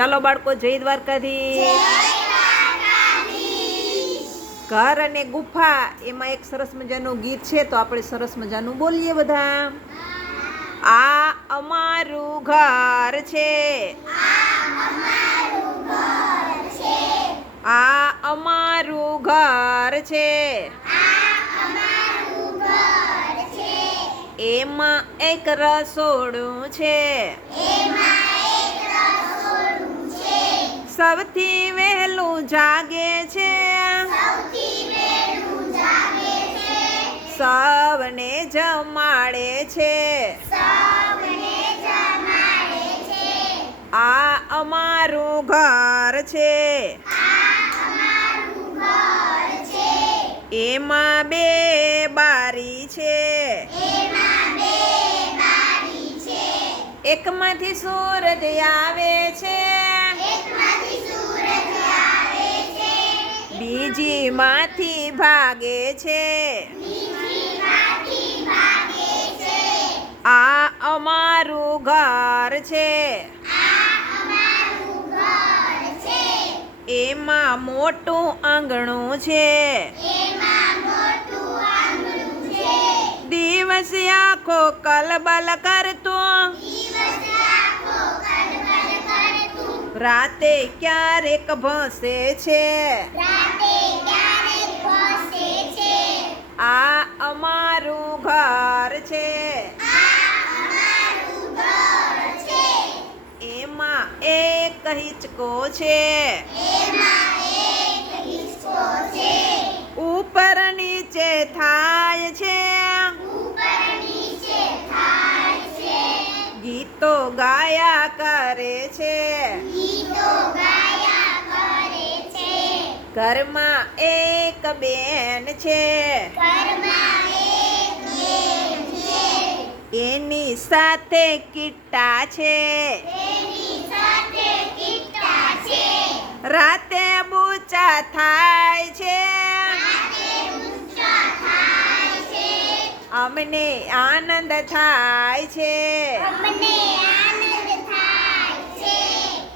ચાલો બાળકો, જય દ્વારકાધીશ. ઘર અને ગુફા એમાં એક સરસ મજાનું ગીત છે, તો આપણે સરસ મજાનું બોલીએ બધા. આ અમારું ઘર છે, આ અમારું ઘર છે, એમાં એક રસોડું છે, સૌથી વહેલું જાગે છે, સૌને જમાડે છે, આ અમારું ઘર છે, એમાં બે બારી છે, એકમાંથી સૂરજ આવે છે, બીજીમાંથી ભાગે છે, આ અમારું ઘર છે, એમાં મોટું આંગણું છે, દિવસ આખો કલબલ કરતું, રાતે ક્યારેક ભસે છે, આ અમારું ઘર છે, એમાં એક હિંચકો છે, ઉપર નીચે થાય છે, ગીતો ગાયા કરે છે, ઘરમાં એક બેન છે, એની સાથે કીટા છે, રાતે બૂચા થાય છે, અમને આનંદ થાય છે,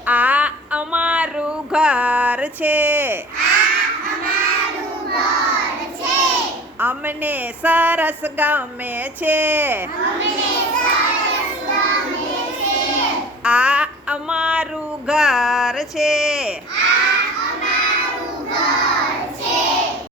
આ અમારું ઘર છે, અમને સરસ ગમે છે, આ અમારું ઘર છે.